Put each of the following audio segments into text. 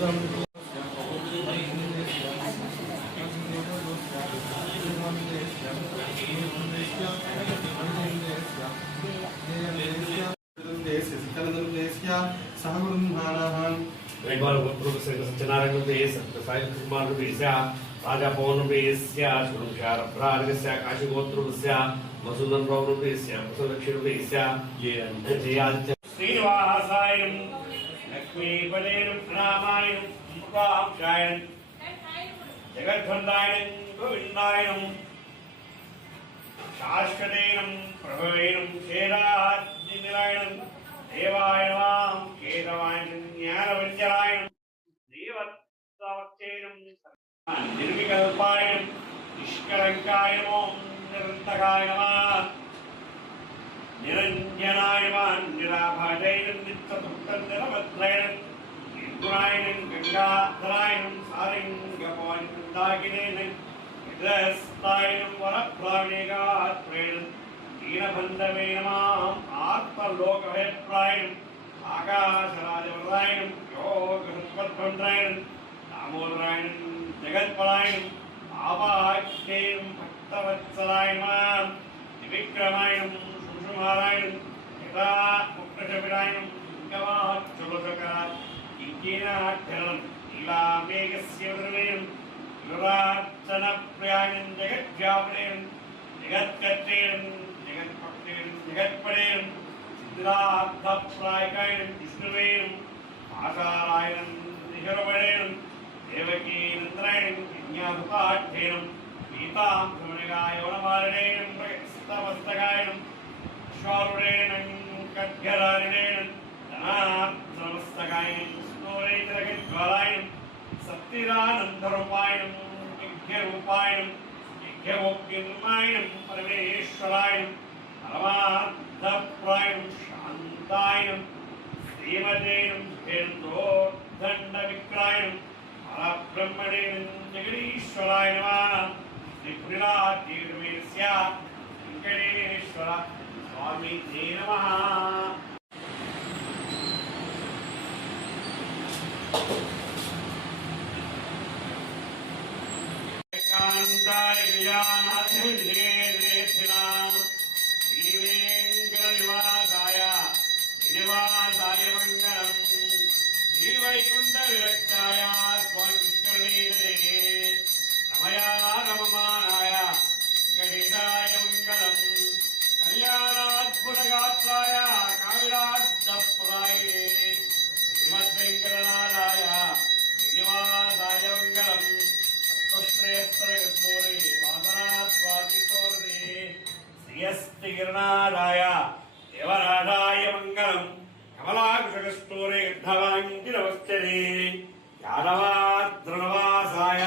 राजा पवन प्राणस्य काशीगोत्र मधुसूदन जयादित्य श्रीनिवासाय लक्ष्मीपदे रामाय जगद्वंदाय गोविंदाय शाश्वतेन प्रभवेन शेराजिनिलायन देवाय नमः केशवाय ज्ञानवंजनाय देवतावच्चेन निर्विकल्पाय निष्कलंकाय नमो निरन्तकाय नमः निरंजनाय नमः निराभाजय नित्यतुक्तं निरवद्रय निर्गुणाय गंगाधराय सारंगपवन दागिनेन विद्रस्ताय वरप्राणिगात्रेण दीनबन्धवे नमः आत्मलोकभयप्राय आकाशराजवराय योगहृत्पद्भन्द्राय दामोदराय जगत्पराय आवाक्येन भक्तवत्सलाय नमः विक्रमाय सुषुमाराय यदा मुक्तशबिराय गवाचलोचका इंकेनाक्षरं लीलामेघस्य वदनेन युरार्चनप्रियाय जगद्व्यापनेन जगत्कर्तेन जगत्भक्तेन जगत्परेण सिद्धार्थप्रायकाय विष्णुवेन आचाराय निशरवणेन देवकी नंदरायण ज्ञानपाठ्येन गीतांध्रमणिगाय वनमारणेन प्रस्तमस्तकाय श्वारुणेन कड्गरारिणेन धनार्थमस्तकाय स्नोरेतरगज्वालाय सत्तिरानन्दरूपाय यज्ञरूपाय यज्ञभोग्यरूपाय परमेश्वराय परमार्थप्राय शान्ताय श्रीमतेन हेन्दोर्दण्डविक्राय परब्रह्मणेन जगदीश्वराय नमः त्रिपुरातीर्वेस्य वेंकटेश्वर स्वामी नमः। कांताय गजाननदेवेशनाम श्रीवेंकटनिवासाय निवासाय मंगलम श्रीवैकुंठ विरक्ताय स्वामिष्करणेतरे रमया रममानाय गणेशाय मंगलम कल्याणाद्भुतगात्राय काविराजप्राय श्रीमद्वेंकटनाथाय श्रीनिवासाय मंगलम अष्टश्रेयस्त्रयस्मोरे वासनास्वादितोरे श्रियस्तिगिरणाराय देवराजाय मंगलम कमलाकुशकस्तूरे गद्धवाञ्चिरवस्त्रे यादवाद्रणवासाय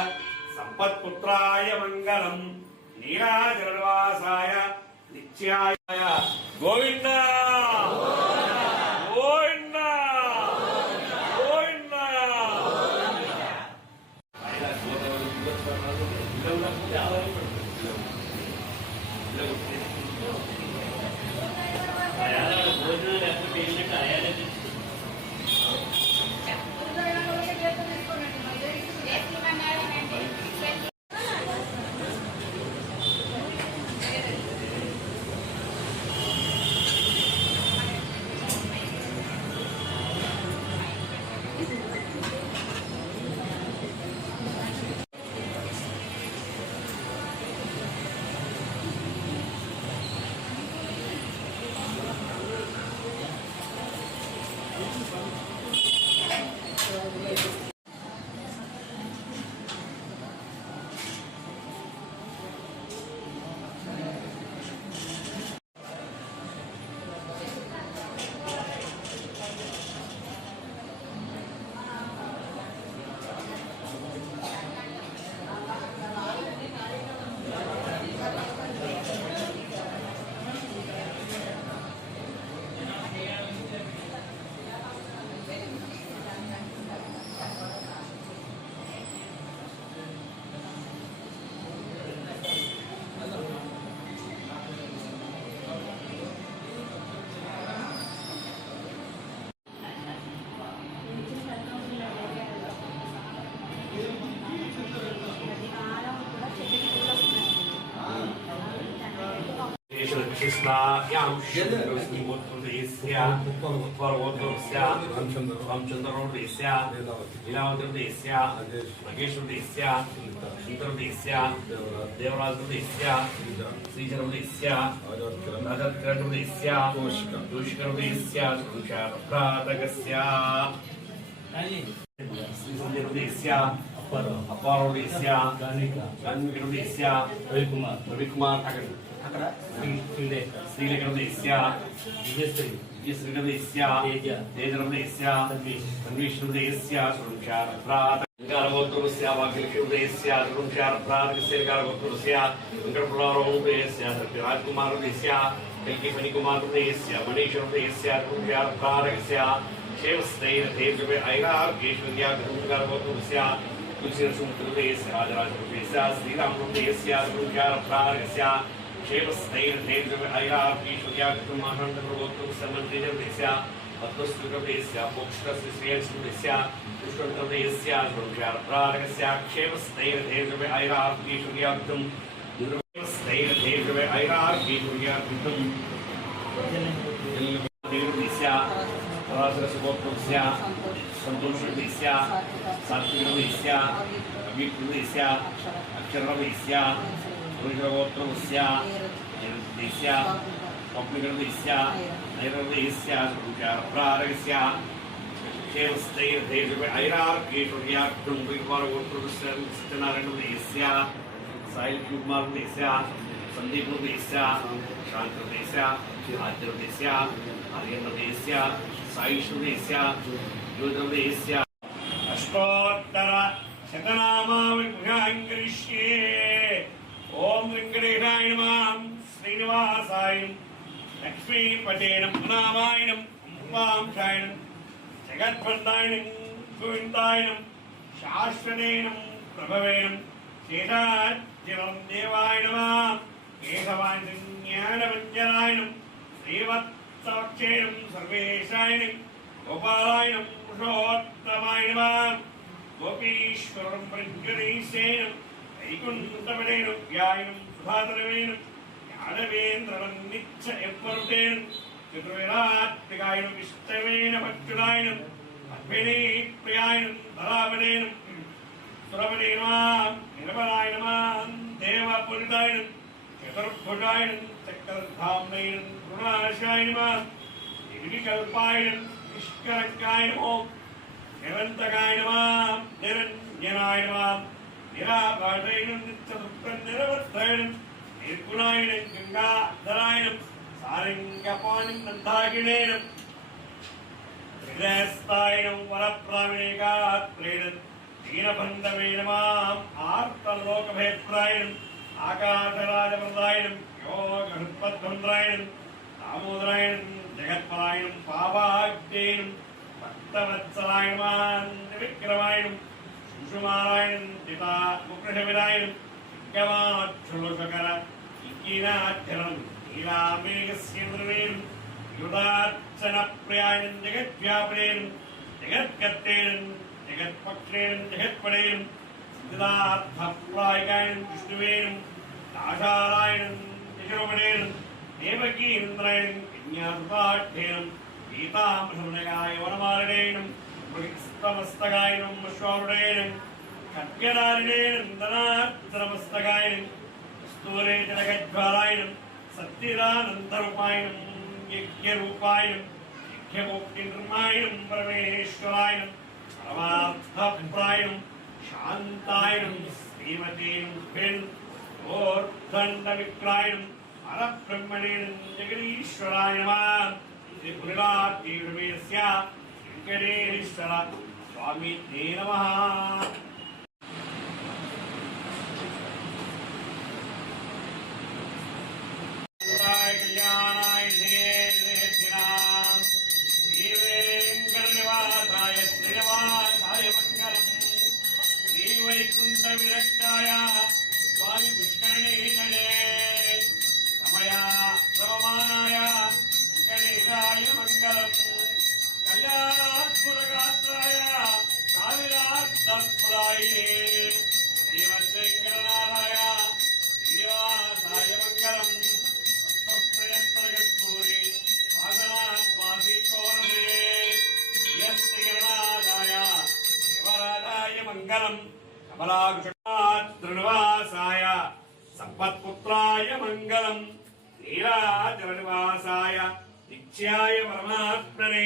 संपत्पुत्राय मंगलम नीलाचलवासाय नित्याय गोविंद गोविंद गोविंद स्वायां श्रीमोत्तरदेस्य पर्वतस्य रामचन्द्रदेस्य लीलावतीदेस्य नागेश्वरदेस्य सुन्दरदेस्य देवराजदेस्य श्रीजनदेस्य राजत्करदेस्य दोषिकरदेस्य संशारभ्रातकस्य श्रीसंजयदेस्य अपारदेस्य गान्विकरदेस्य रविकुमार श्रीलेखनदेस्य विजयश्रीनदेस्य तेजनदेस्य तन्वीष्णुदेस्य संशारभ्रातकस्य वाकिलदेस्य संशारभ्रातकस्य कारगोत्रस्य वेङ्कटपुरारोदेस्य सत्यराजकुमारदेस्य कल्किफणिकुमारदेस्य मणीश्वरदेस्य संशारभ्रातकस्य क्षेमस्थैर्येन्द्रवे ऐरार्केश्वर्या गङ्गारगोत्रस्य तुलसीनरसिंहदेस्य राजराजदेस्य श्रीरामदेस्य संशारभ्रातकस्य क्षेमस्थैर्येन्द्रवे ऐरार्केश्वर्या गङ्गारगोत्रस्य मन्त्रिजनदेस्य पद्मश्रीदेस्य मोक्षस्य श्रेयस्देस्य पुष्पदेस्य संशारभ्रातकस्य क्षेमस्थैर्येन्द्रवे ऐरार्केश्वर्या स्थैर्येन्द्रवे ऐरार्केश्वर्या देवदेस्य पराशरसुगोत्रस्य सन्तोषदेस्य सात्विकदेस्य अभिकृदेस्य अक्षरदेस्य रुद्रगोत्रस्य देस्य कौप्लिकदेस्य नैरदेस्य संशारभ्रातकस्य क्षेमस्थैर्येन्द्रवे ऐरार्केश्वर्या कुमारगोत्रस्य सत्यनारायणदेस्य साहिलकुमारदेस्य संदीपदेस्य शान्तदेस्य आद्रदेस्य आर्यदेस्य साईश्वरदेस्य योधदेस्य अष्टोत्तर शतनामावलिं करिष्ये। ओम वेंकटेशाय नमः श्रीनिवासाय लक्ष्मीपते नामाय उमांशाय जगद्वन्दाय गोविन्दाय शाश्वते प्रभवे शेषाच्युतं देवाय नमः केशवाय ज्ञानवञ्जनाय श्रीवत्सवक्षेय सर्वेशाय गोपालाय पुरुषोत्तमाय नमः गोपीश्वरं प्रज्ञदेशेन वैकुण्ठपटेन व्यायनं सुधातरवेन यादवेन्द्रवन्निच्छ यत्वरुतेन चतुर्विरात्तिकायन विष्णवेन भक्तुदायन अद्भिने प्रियायन धरावतेन सुरवते नमः निर्मलाय नमः देवपूजिताय चतुर्भुजाय चक्रधाम्नेन गुणाशाय नमः निर्विकल्पाय निष्कलङ्काय नमो निरन्तकाय नमः निरञ्जनाय नमः निराभाषाय नित्यदुःखनिरवर्ताय निर्गुणाय गङ्गाधराय सारङ्गपाणिं नन्दाकिनेन हृदयस्थाय वरप्राविणेकात्रेण दीनबन्धवे नमः आर्तलोकभयत्राय आकाशराजप्रदाय योगहृत्पद्भन्द्राय दामोदराय जगत्पराय पावाग्नेय भक्तवत्सलाय नमः विक्रमाय सुषुमाराय पिता मुकृशविराय गवाक्षुलोककर इकिनाक्षरं नीलामेघस्येन्द्रवेण युधार्चनप्रियाय जगद्व्यापरेण जगत्कर्तेण जगत्पक्षेण जगत्पडेन सिद्धार्थप्रायकाय विष्णुवेण दाशारायण विष्णुपडेन देवकीन्द्रायण विन्यासपाठ्येन गीतामृतमनगाय वनमालिनेन मृगस्तमस्तकाय अश्वारूढेन खड्गधारिणेन नन्दनार्चनमस्तकाय स्तूरे जगज्ज्वालाय सत्यदानन्दरूपाय यज्ञरूपाय यज्ञमुक्तिनिर्माय परमेश्वराय परमार्थप्राय शान्ताय श्रीमते ओर्धण्डविक्राय परब्रह्मणे जगदीश्वराय नमः त्रिपुरातीर्वेस्य वेङ्कटेश्वर स्वामी ते नमः। कल्याणाय श्रीवेङ्कटनिवासाय श्रीनिवासाय मङ्गलम् श्रीवैकुण्ठविरक्ताय स्वामी पुष्करणेशने रमया रममानाय वेङ्कटेशाय मङ्गलम् कल्याणात्पुरगात्राय काविरार्थपुरायिणे श्रीमद्वेङ्कटनाथाय श्रीनिवासाय मङ्गलम् कमलाकुशनाथ्रनिवासाय संपत्पुत्राय मंगलम नीलाचलनिवासाय नित्याय परमात्मने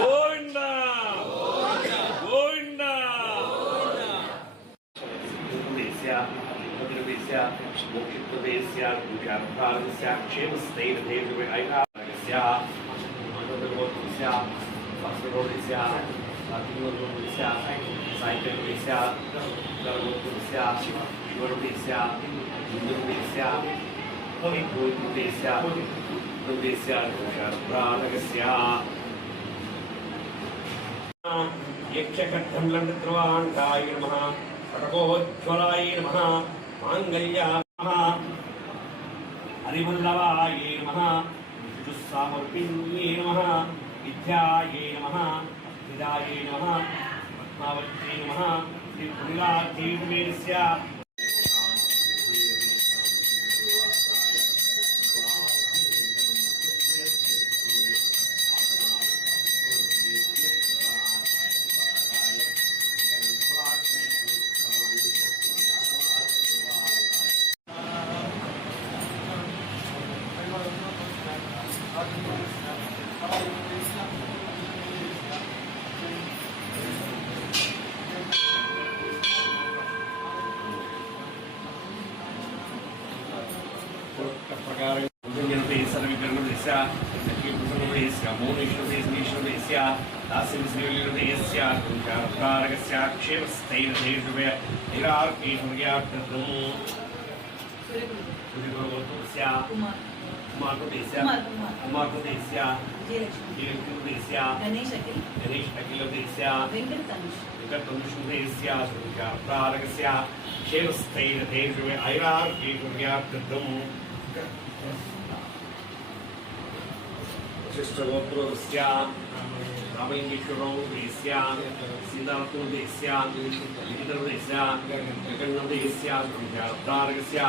गोविंद गोविंद मोक्षप्रदेशस्य गुह्यार्थास्य क्षेमस्थैर्यैर्वैराग्यस्य मनोदर्वोत्तमस्य वस्त्रोदस्य अग्निवरोदस्य साहित्यस्य गर्वोत्तमस्य शिवरोदस्य हिन्दुरोदस्य पवित्रोदस्य गुह्यार्थास्य यक्षकट्टम्लन्द्रवाण्डाय नमः कटकोज्ज्वलाय नमः माङ्गल्याय नमः हरिवल्लभाय नमः विद्युत्सामर्पिण्ये नमः विद्यायै नमः विदाय नमः पद्मावत्यै नमः श्रीपुरीलादेवीर्यस्य शिष्टगोत्रोदस्य रामलिंगेश्वरोदयस्य सीतारत्नोदयस्य लिखितोदयस्य जगन्नोदयस्य संख्यारत्नारकस्य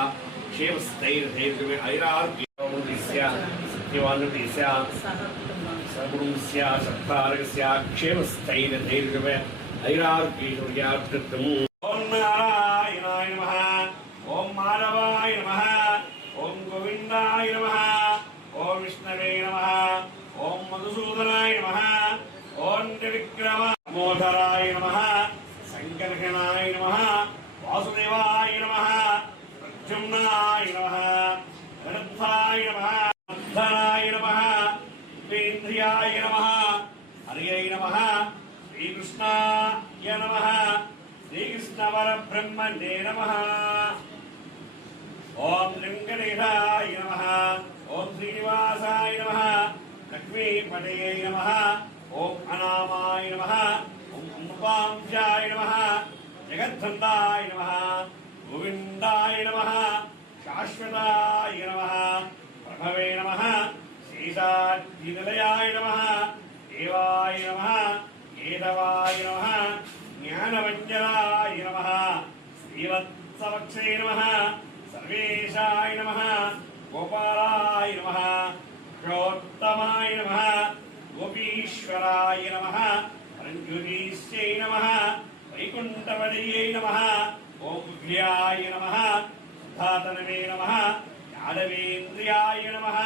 क्षेमस्थैर्यैर्वे ऐरार्योदयस्य सत्यवानोदयस्य सगुणस्य सत्तारकस्य क्षेमस्थैर्यैर्वे ऐरार्योदयार्थम् ओम नारायणाय नमः ओम माधवाय नमः ओम गोविंदाय नमः ओम विष्णवे नमः ओम मधुसूदनाय नमः ओम त्रिविक्रम मोधराय नमः संकर्षणाय नमः वासुदेवाय नमः प्रद्युम्नाय नमः गणपताय नमः धनाय नमः उपेन्द्रियाय नमः हरये नमः श्रीकृष्णाय नमः श्रीकृष्णपरब्रह्मणे नमः ओम लिंगनेशाय नमः ओम श्रीनिवासाय नमः लक्ष्मीपतये नमः ओम अनामाय नमः ओम अम्बांशाय नमः जगद्धन्ताय नमः गोविन्दाय नमः शाश्वताय नमः प्रभवे नमः शेषाद्रिनिलयाय नमः देवाय नमः केशवाय नमः ज्ञानवञ्जनाय नमः श्रीवत्सवक्षे नमः सर्वेशाय नमः गोपालाय नमः प्रोत्तमाय नमः गोपीश्वराय नमः रञ्जुनीश्यै नमः वैकुण्ठपदये नमः ओम गुह्याय नमः सुधातनवे नमः यादवेन्द्रियाय नमः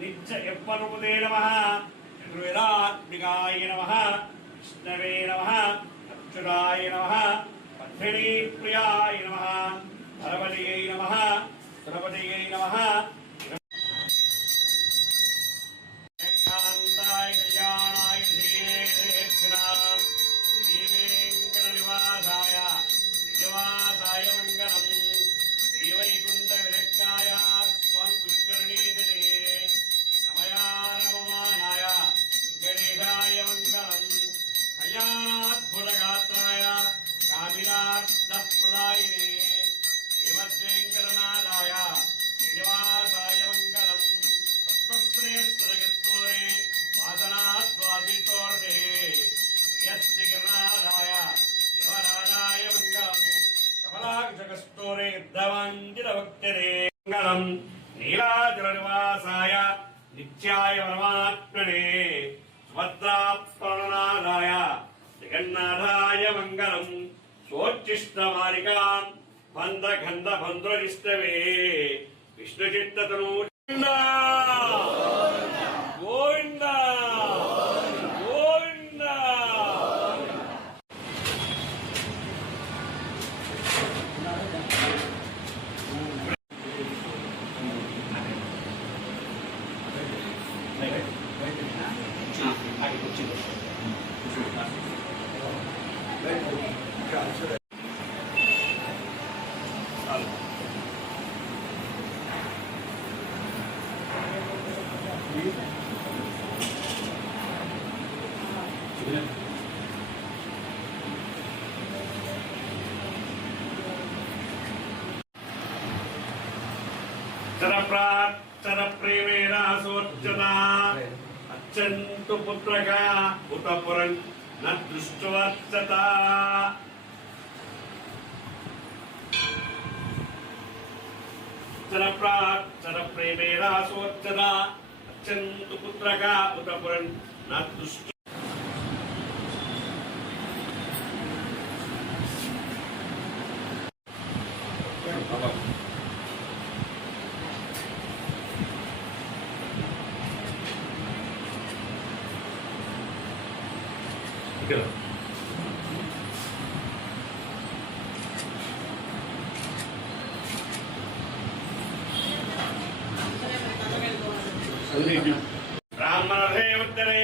नित्ययप्पनुपदे नमः चतुर्वेदात्मिकाय नमः विष्णवे नमः अच्युताय नमः पद्मिनीप्रियाय नमः धरपदये नमः सुरपदये नमः एकान्ताय कल्याणाय धीरेक्षणां श्रीवेङ्कटनिवासाय निवासाय मङ्गलम् श्रीवैकुण्ठविरक्ताय स्वामि पुष्करणीतटे रमया रममानाय गणेशाय मङ्गलम् कल्याणाद्भुतगात्राय कामिनार्थप्रदायिने श्रीमद्वेङ्कटनाथाय श्रीनिवासाय मङ्गलम् पद्मश्रेष्ठजगत्तोरे वासनाद्वासितोर्णे यस्तिगिरनाथाय देवराजाय मङ्गलम् कमलाक्षकस्तोरे युद्धवाञ्छितभक्तिरे मङ्गलम् नीलाचलनिवासाय नित्याय परमात्मने सुभद्राप्रणनाथाय जगन्नाथाय मङ्गलम् स्वोच्चिष्टमालिकां बन्धगन्धबन्ध्रजिष्टवे विष्णुचित्ततनु गोविन्दा गोविन्दा गोविन्दा चर प्रेमेण सोच्यता अच्चन्तु पुत्रका उत पुरन् न दृष्टवर्चता चर प्रेमेण सोच्यता अच्चन्तु पुत्रका उत पुरन् न दृष्ट ब्राह्मणे उत्तरे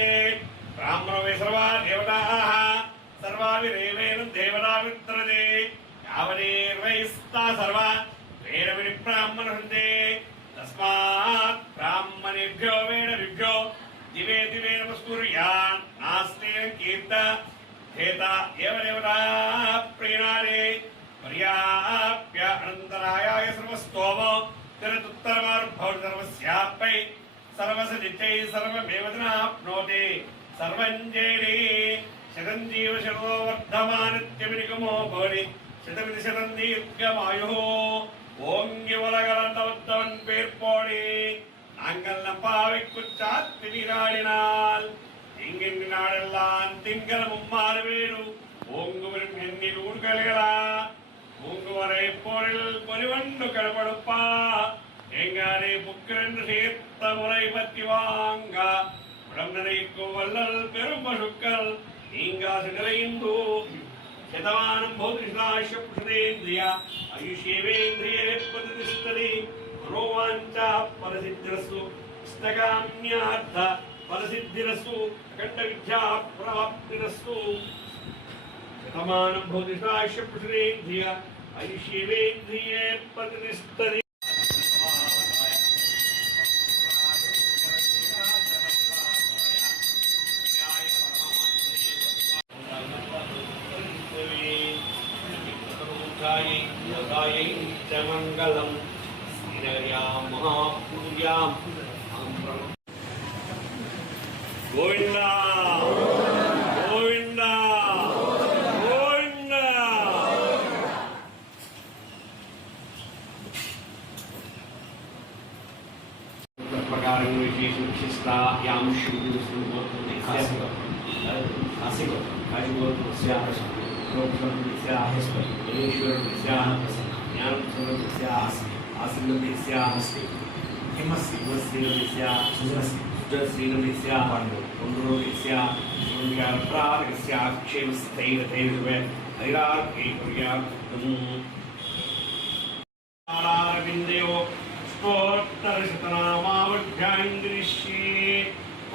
ब्राह्मणे सर्वा देवताः सर्वाविरेवेन देवता वित्रते यावनेर्वैस्ता सर्वा वेदविनि ब्राह्मणहन्ते तस्मात् ब्राह्मणेभ्यो वेदविभ्यो दिवे दिवे नमस्कुर्यात् नास्तेन कीर्त हेता एव देवता प्रीणारे पर्याप्य अनन्तरायाय सर्वस्तोम तिरुत्तरमार्भवति सर्वस्यापै सर्वसदित्यै सर्वमेव जनाप्नोति सर्वञ्जेरि शतं जीव शतो वर्धमानित्यभिनिगमो भवति शतमिति शतं दीर्घमायुः ஓங்கிவலகலந்தவத்தவன் பேர்போடி நாங்கள் நம்பாவை குச்சாத்தி நீராடினால் இங்கின் நாடெல்லாம் திங்களமும் மாறுவேடு ஓங்குவரும் எண்ணில் ஊர்களா ஊங்குவரை போரில் பொலிவண்டு கடப்படுப்பா எங்காரே புக்கிரண்டு சேர்த்த முறை பற்றி வாங்க உடம்பனைக்கும் வல்லல் பெரும் பசுக்கள் நீங்காசு நிலையின்றோ शतमानं भौतिकाश्य पुषदेन्द्रिया आयुष्येवेन्द्रिये प्रतिष्ठति मनोवाञ्छा परसिद्धिरस्तु इष्टकाम्यार्थ परसिद्धिरस्तु अखण्डविद्या प्राप्तिरस्तु शतमानं भौतिकाश्य पुषदेन्द्रिया आयुष्येवेन्द्रिये प्रतिष्ठति मंगलम श्रीनगर्यां महापूज्यां गोविंदा गोविंदा गोविंदा प्रकार विशेष विशिष्टा याम शुद्ध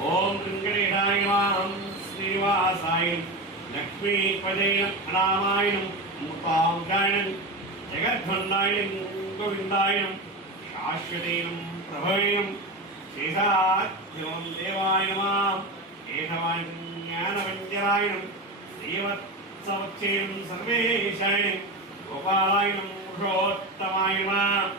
ओम गणेशाय नमः श्रीवासाय लक्ष्मी पदेन रामायणं मुक्तांगायणं जगद्भण्डायणं गोविन्दायणं शाश्वतेनं प्रभवेनं शेषाद्यं देवाय नमः केशवाय ज्ञानवञ्जनायणं श्रीवत्सवच्चेनं सर्वेशायणं गोपालायणं पुरुषोत्तमाय नमः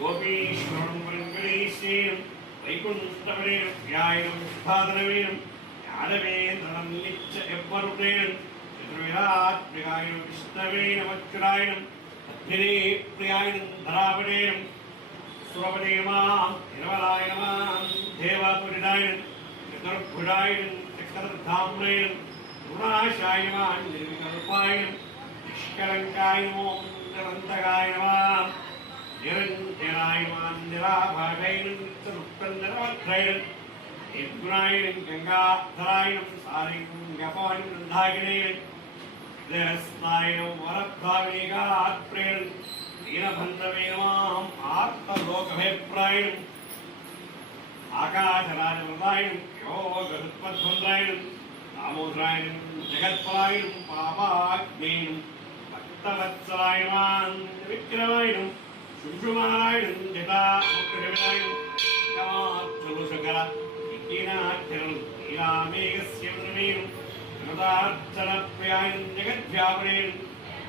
गोपीश्वरं गणेशेनं वैकुण्ठपदेन ध्यायनं साधनवेनं यादवेन्द्रं नित्य यव्वरुणेन चतुर्विधात्मिकायनं विष्णवेन वज्रायनं अग्निने प्रियायनं धरापदेनं सुरपदे नमः निर्मलाय नमः देवपुरिदायनं चतुर्भुजायनं चक्रधाम्नयनं గుణాశాయ నమః నిర్వికల్పాయ నిష్కలంకాయ నమో నిరంతకాయ నమః నిరంజనాయ నమః నిరాభాషాయ నిత్యముక్తం నిరవధ్రయ నిర్గుణాయ గంగాధరాయ సారికం గపాయ వృందాగినే దేహస్థాయ వరద్ధావేగాత్ప్రేణ దీనబంధవే నమః ఆత్మలోకభిప్రాయం ఆకాశరాజవృతాయం యోగహృత్పద్భంద్రాయం దామోదరాయం జగత్పలాయం పాపాగ్నేయం భక్తవత్సలాయమాన్ విక్రమాయం శుభ్రుమారాయణం జటాముఖవినాయం కమాచలుషకర విజ్ఞాచరణం నీలామేఘస్య వృమేయం జగదార్చనప్రియాయం జగద్వ్యాపనేయం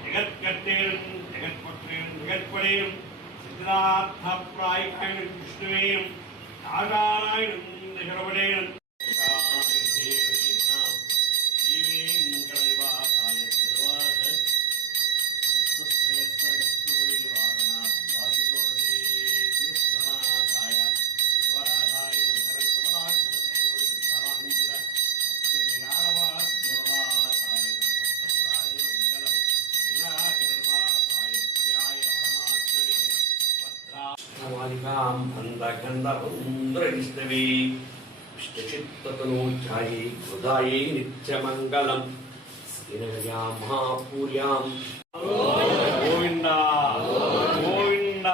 జగత్కర్తేయం జగత్పత్రేయం జగత్పడేయం సిద్ధార్థప్రాయకాయం విష్ణువేయం ఆచారాయణం నిషరపడేయం గంధపుంద్రవిష్ణవే విష్ణుచిత్తతనూచాయే హృదాయే నిత్యమంగళం శ్రీనగర్యా మహాపూర్యాం గోవింద గోవింద.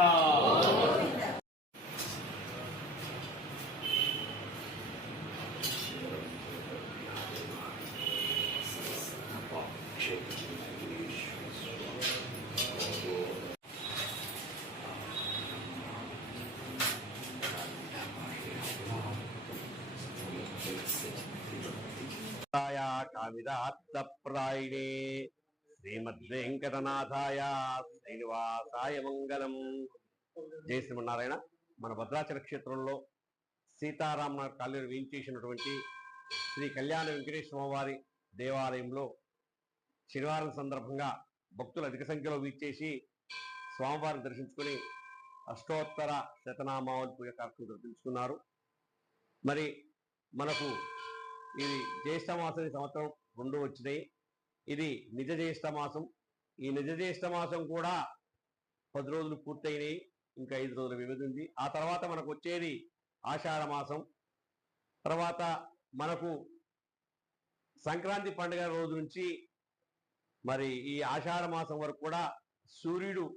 కామిదార్థప్రాయిణే శ్రీమద్వేంకటనాథాయ శ్రీనివాసాయ మంగళం. జై శ్రీమన్నారాయణ. మన భద్రాచల క్షేత్రంలో సీతారామ కాలనీ వేయించేసినటువంటి శ్రీ కళ్యాణ వెంకటేశ్వర వారి దేవాలయంలో శనివారం సందర్భంగా భక్తులు అధిక సంఖ్యలో వీచేసి స్వామివారిని దర్శించుకొని అష్టోత్తర శతనామావళి పూజ కార్యక్రమం జరిపించుకున్నారు. మరి మనకు ఇది జ్యేష్ఠ మాసం ఈ సంవత్సరం 2 వచ్చినాయి. ఇది నిజ జ్యేష్ఠ మాసం. ఈ నిజ జ్యేష్ఠ మాసం కూడా 10 రోజులు పూర్తయినాయి. ఇంకా 5 రోజుల వ్యవధి ఉంది. ఆ తర్వాత మనకు వచ్చేది ఆషాఢ మాసం. తర్వాత మనకు సంక్రాంతి పండుగ రోజు నుంచి మరి ఈ ఆషాఢ మాసం వరకు కూడా సూర్యుడు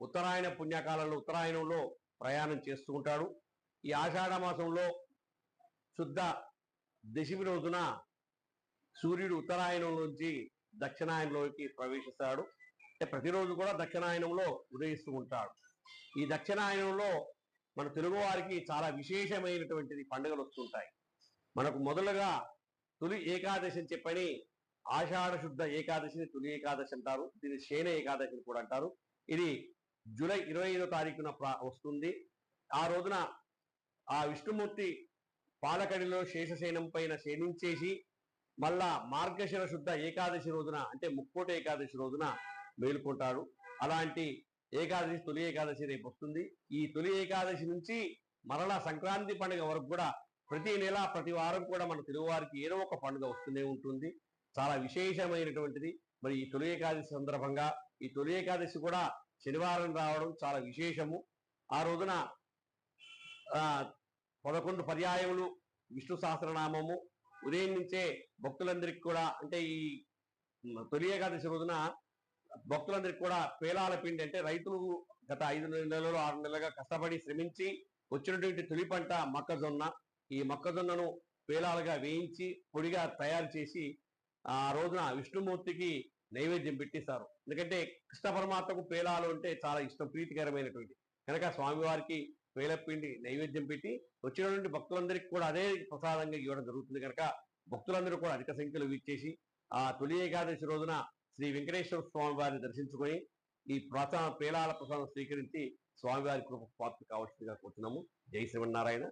ఉత్తరాయణ పుణ్యకాలంలో ఉత్తరాయణంలో ప్రయాణం చేస్తూ ఉంటాడు. ఈ ఆషాఢ మాసంలో శుద్ధ దశమి రోజున సూర్యుడు ఉత్తరాయణం నుంచి దక్షిణాయనంలోకి ప్రవేశిస్తాడు. అంటే ప్రతిరోజు కూడా దక్షిణాయనంలో ఉదయిస్తూ ఉంటాడు. ఈ దక్షిణాయనంలో మన తెలుగు వారికి చాలా విశేషమైనటువంటిది పండుగలు వస్తుంటాయి. మనకు మొదలుగా తొలి ఏకాదశి అని చెప్పని ఆషాఢ శుద్ధ ఏకాదశిని తొలి ఏకాదశి అంటారు. దీన్ని శయన ఏకాదశిని కూడా అంటారు. ఇది జూలై 25వ తారీఖున వస్తుంది. ఆ రోజున ఆ విష్ణుమూర్తి పాలకడిలో శేషశయనం పైన శయనించేసి మళ్ళా మార్గశిర శుద్ధ ఏకాదశి రోజున అంటే ముక్కోటి ఏకాదశి రోజున మేలుకుంటాడు. అలాంటి ఏకాదశి తొలి ఏకాదశి రేపు వస్తుంది. ఈ తొలి ఏకాదశి నుంచి మరలా సంక్రాంతి పండుగ వరకు కూడా ప్రతి నెల ప్రతి వారం కూడా మన తెలుగువారికి ఏదో ఒక పండుగ వస్తూనే ఉంటుంది. చాలా విశేషమైనటువంటిది. మరి ఈ తొలి ఏకాదశి సందర్భంగా ఈ తొలి ఏకాదశి కూడా శనివారం రావడం చాలా విశేషము. ఆ రోజున 11 పర్యాయములు విష్ణు సహస్రనామము ఉదయం నుంచే భక్తులందరికీ కూడా అంటే ఈ తొలి ఏకాదశి రోజున భక్తులందరికీ కూడా పేలాల పిండి అంటే రైతులు గత 5 నెలలు 6 నెలలుగా కష్టపడి శ్రమించి వచ్చినటువంటి తొలి పంట మొక్కజొన్న. ఈ మొక్కజొన్నను పేలాలుగా వేయించి పొడిగా తయారు చేసి ఆ రోజున విష్ణుమూర్తికి నైవేద్యం పెట్టిస్తారు. ఎందుకంటే కృష్ణ పరమాత్మకు పేలాలు అంటే చాలా ఇష్టం, ప్రీతికరమైనటువంటి కనుక స్వామివారికి పేలపిండి నైవేద్యం పెట్టి వచ్చినటువంటి భక్తులందరికీ కూడా అదే ప్రసాదంగా ఇవ్వడం జరుగుతుంది. కనుక భక్తులందరూ కూడా అధిక సంఖ్యలో వీచేసి ఆ తొలి ఏకాదశి రోజున శ్రీ వెంకటేశ్వర స్వామి వారిని దర్శించుకొని ఈ పేలాల ప్రసాదం స్వీకరించి స్వామివారి కృపకు పాత్ర కావాల్సిందిగా కోరుతున్నాము. జై శ్రీమన్నారాయణ.